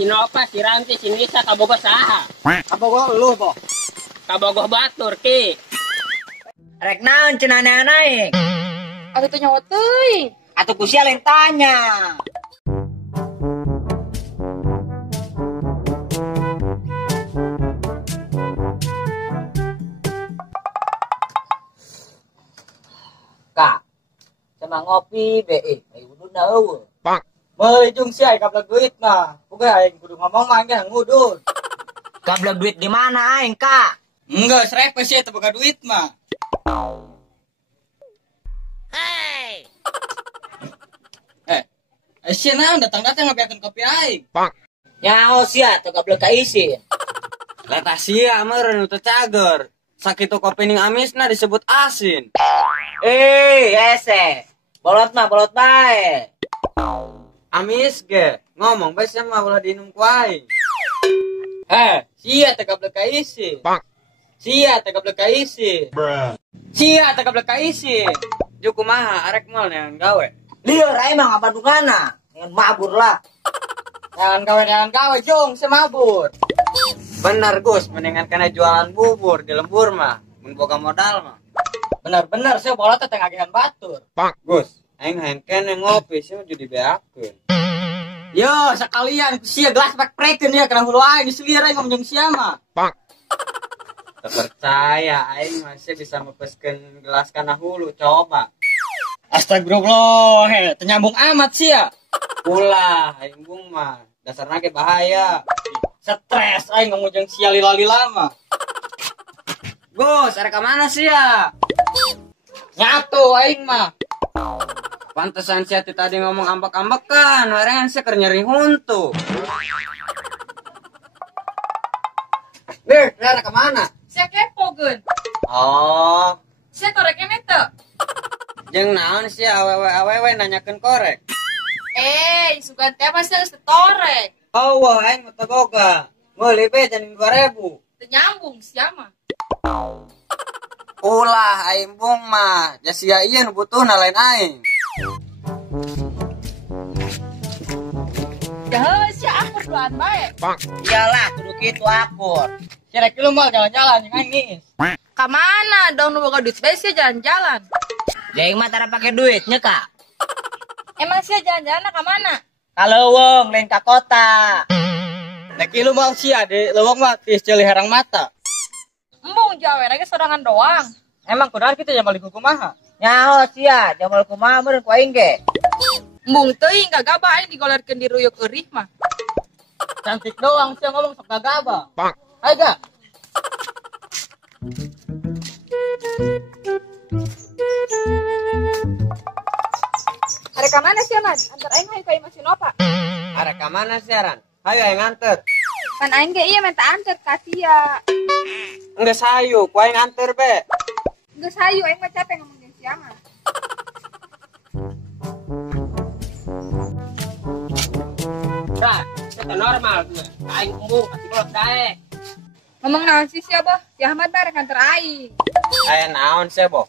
si Nova, si Ranti, si Nisa, kabogoh saha. Kabogoh lu, po. Kabogoh batur, Ki. Rek naon cenah naik. Atuh teu nyawa teuing. Atuh ku sia lain tanya. Kak, sama ngopi be ayo udun eueuh. Meuli jeung sia kablag duit mah. Boga aing kudu ngomong mah aing ngudun. Kablag duit di mana aing, Kak? Enggak, serep sih eta boga duit mah. Hey. Sia naon datang-datang ngabiakeun kopi aing. Nyaho sia teu kablag kaisi. Leta sia meureun teu cager. Sakitu kopi ning amisna disebut asin. Ese. Bolot mah bolot bae. Amis ge, ngomong bae sama ulah diinum ku aing. Sia teu kablag kaisi. Sia teu kablag kaisi. Sia teu kablag kaisi. Ju kumaha arek moal neangan gawe. Lieur aing mah ngabandungana. Dengan mabur lah. Jangan gawe jong semabur. Bener Gus, mendingan kena jualan bubur di lembur mah. Mun boga modal mah. Bener saya bolot teh ngagihan batur. Gus, aing hayang kene ngopi sih jadi beakeun. Yo, sekalian sia gelas pak preken ya kena hulu aing diselir aing ngomong sia mah. Tak percaya aing masih bisa mepeskeun gelas kana hulu, coba. Astagfirullah, teu nyambung amat sia. Ulah aing bung mah, dasarna ge bahaya. Stres aing ngomong jeung sia lila-lila mah. Gus, arek ka mana sia? Nyatu aing mah. Pantesan sia tadi ngomong ambek-ambekan, warengan sia keur nyeri huntu. Rara ke mana? Sia kepo geun. Oh, Sia korek kene teu. jeung naon sia awewe nanyakeun korek. Sugan teh pasti geus torek. Oh, wah aing mah teu boga. Meuli be janin 2000. Teu nyambung sia mah. Ulah aing bung mah, jasia ieu nu butuhna lain aing. Dah sia akur duaan bae. Iyalah, kudu kitu akur. Sia rek lu mal jalan-jalan jeung aing ngis. Ka mana dong nu boga duit bae sia jalan-jalan. Jeung mah tara pake duitnya, Kak. Emang sia jalan-jalan ka mana? Ka leuweung lain ka kota. Rek lu mal sia di leuweung mah geus ceuli herang mata. Embung jawe lagi sorangan doang. Emang kunaon kitu jamal di kumaha? Nyaho sia, jamal kumaha meureun ku aing ge. Embung teuing gagabah aing digolerkeun di ruyuk eurih mah. Cantik doang sia ngomong sok gagaba. Hai ga. Arek ka mana sia man? Antar aing hayu ka imah si Nova. Arek ka mana siaran? Hayu aing nganter. Kan aing ge ieu minta anter ka sia. Enggeus hayu, ku aing nganter be. Geus hayu aing mah capek ngomong jeung sia mah. Bra, kita normal tuh. Aing embung, kasih bolot daek. Ngomong naon sih sia boh? Si Ahmad mah rek anter aing. Aya naon sia, Bo?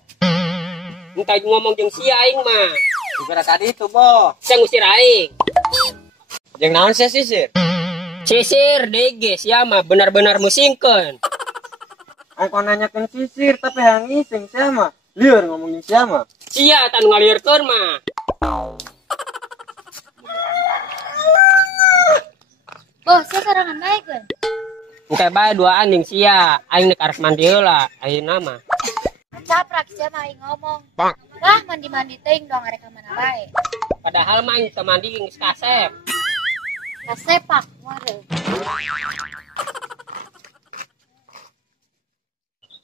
Entah ngomong jeung sia aing mah. Dibera ka ditu, Bo. Sia ngusir aing. Jeung naon sia sisir? Sisir DG sia mah benar-benar musingkeun. Aku nanyakeun sisir tapi hayang ngising sia mah. Lieur ngomongin sia mah. Sia tanu ngaliurkeun mah. Boh, sia sorangan naik kan? Engke bae duaan jeung sia, aing nek arep mandi heula ayeuna mah. Caprak sia mah aing ngomong. Lah mandi-mandi teuing dong arek ka mana bae. Padahal mah aing teu mandi geus kasep. Kasepak meureun.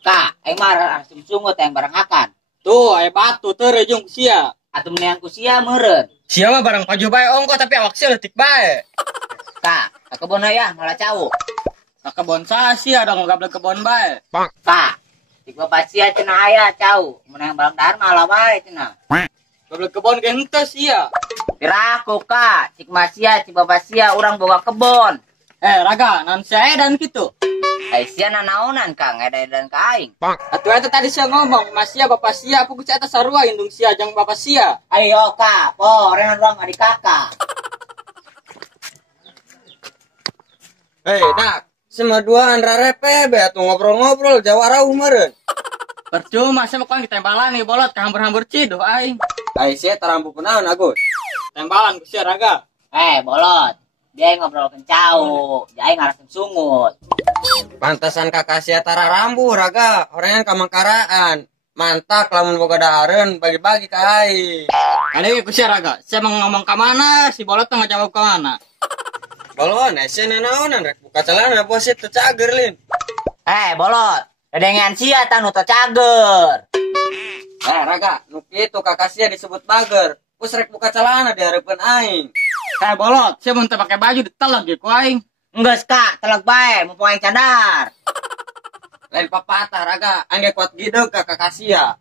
Kak, aing mah sungguh teh barang akan. Tuh, aya batu teu jeung sia. Atuh menean ku sia meureun. Sia mah barang paju bae ongko tapi awak sia leutik bae. Kak, ka kebon aya malah cau. Ka kebon sia dong ngableg kebon bae. Kak, di bapak sia cenah aya cau. Menean barang dahar malah bae cenah. Ngableg kebon ge henteu sia. Piraku Kak, cik masia, cik bapak sia urang boga kebon. Raga, naon sia edan kitu? Sia nanaonan Kang, edan ka aing. Atuh eta tadi sia ngomong, mas sia bapak sia, aku geus eta sarua indung sia jeung bapak sia. Ayo Kak, po renang urang adik Kakak. Hei, dak. Semua duaan rarepe be atuh ngobrol-ngobrol jawarau meureun. Percuma saya mau ditembalan nih bolot ke hambur-hambur ciduh aing. Ai sia tarampu kunaon Agus? Tembalan ku sia raga. Bolot. Dia ngobrol kencau, dia ngarasem sungut. Pantesan kakak sia tara rambu raga, orangan kamangkaraan. Mantak lamun boga dahareun bagi-bagi ka aing. Kali ku sia raga, saya mau ngomong ke mana, si bolot tengah jawab ke mana. Balon, esen naonan rek buka celana bos itu cager lin. Bolot. Dedengan sia tanu teu cager. Raga, nu kitu kakak sia disebut bager. Kus rek buka celana di hareupeun aing. Bolot, saya mau pakai baju diteleg ge ku aing. Enggeus Kak, teleg bae, mumpung aing cadar. Lain papatah raga, aing kuat gideug ka kakak sia.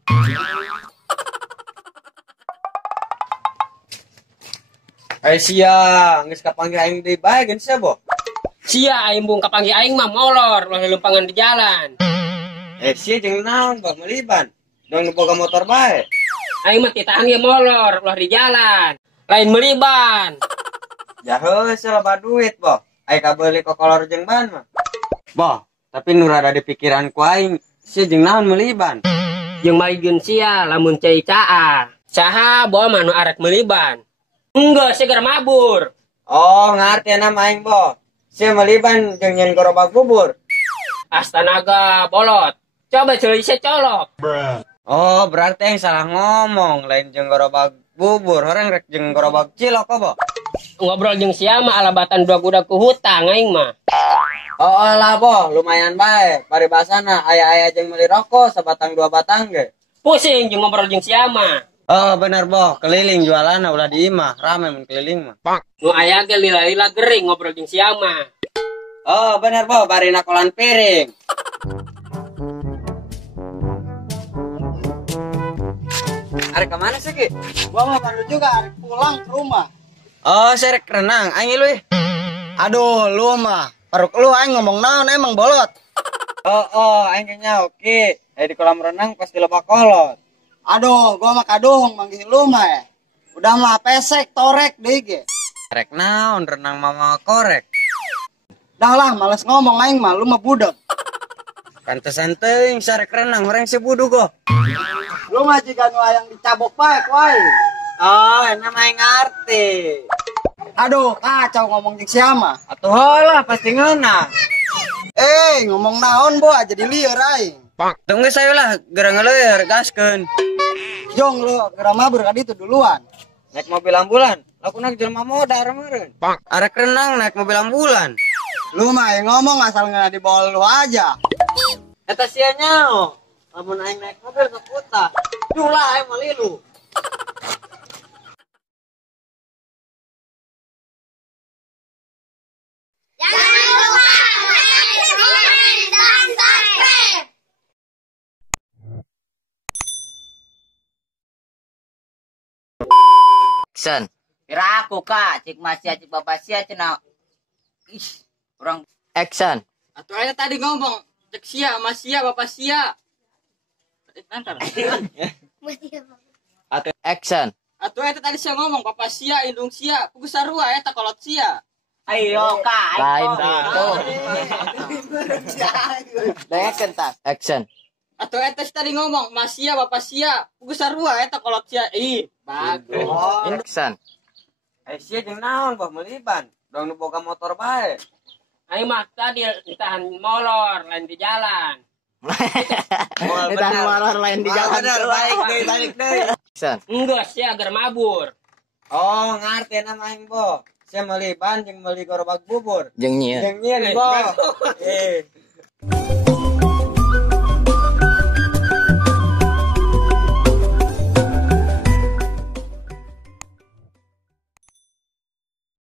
Sia, geus kapanggih aing deui bae geus sia boh. Sia aing bung kapanggih aing mah molor ulah leumpang di jalan. Sia jeung naon boh meliban. Dong boga motor bae. Aing mah titahan ge molor ulah di jalan. Lain meliban. Ya heus loba duit boh. Aing kabeuli kokolor jeung ban mah. Boh, tapi nu rada di pikiranku aing, sia jeung naon meliban. Jeung maigieun sia lamun cai caa. Saha boh mah nu arek meliban. Enggak, segar mabur. Oh, ngarti nama aing boh. Sia meliban jeung nyen gerobak bubur. Astanaga bolot. Coba ceuli sia colok. Oh, berarti aing salah ngomong, lain jeung gerobak bubur, orang rek jeung gerobak cilok boh. Ngobrol jeung sia mah alabatan dua budak ku hutang aing mah. Oh lah boh, lumayan bae. Paribasana aya-aya jeung meuli rokok sabatang dua batang ge. Pusing jeung ngobrol jeung sia mah. Oh bener boh, keliling jualanna ulah di imah, rame mun keliling mah. Nu aya ge lila-lila gering ngobrol jeung sia mah. Oh bener boh, bari nakolan piring. Arek kemana sih Ki? Gua mah baru juga arek pulang ke rumah. Oh serek renang, aing lu. Aduh, lu mah. Paruk lu aing ngomong naon emang bolot. Oh, aing nyaho Ki. Di kolam renang pas di lebak kolot. Aduh, gua mah kadung manggil lu mah ya. Udah mah pesek torek deui ge. Rek naon renang mama korek. Dah lah, males ngomong aing mah, lu mah budak. Pantesan teuing sarek renang orang sebudu go. Lu mah jiga nu hayang dicabok bae ku aing. Oh, enak aing ngarti. Aduh, kacau ngomong jeung sia mah. Atuh heula pasti ngeunah. Ngomong naon bo aja di lieur aing. Tunggu saya lah, gerang ngeleur gaskeun. Jong lu geura mabur ka ditu duluan. Naik mobil ambulan, lakuna jelema modar meureun. Arek renang naik mobil ambulan. Lu mah ngomong asal nggak dibawa lu aja. Eta sia nyaho. Lamun aing naik mobil ke kota. Duh lah aing malilu. Jangan lupa like, comment, dan subscribe. Action. Kira aku Kak, cik masih cik bapak sia cenah. Ih, orang action. Atuh aya tadi ngomong cek sia sama sia bapak sia. Antar. Atau action. Atuh eta tadi sia ngomong bapak sia indung sia kudu sarua eta kolot sia. Ayo Kak, lain gitu. Action tak? Action. Atuh eta tadi ngomong mas sia bapak sia kudu sarua eta kolot sia. Ih, bagus. Action. Sia jeung naon boh meliban. Dong nu boga motor bae. Aing mah tadi ditahan molor lain di jalan. Ditahan molor lain di jalan. Bener, baik deui. Action. Enggak sia agar mabur. Oh, ngarti nama aing boh. Sia meuli ban jeung meuli gerobak bubur. Jeung nyieun. Jeung nyieun boh.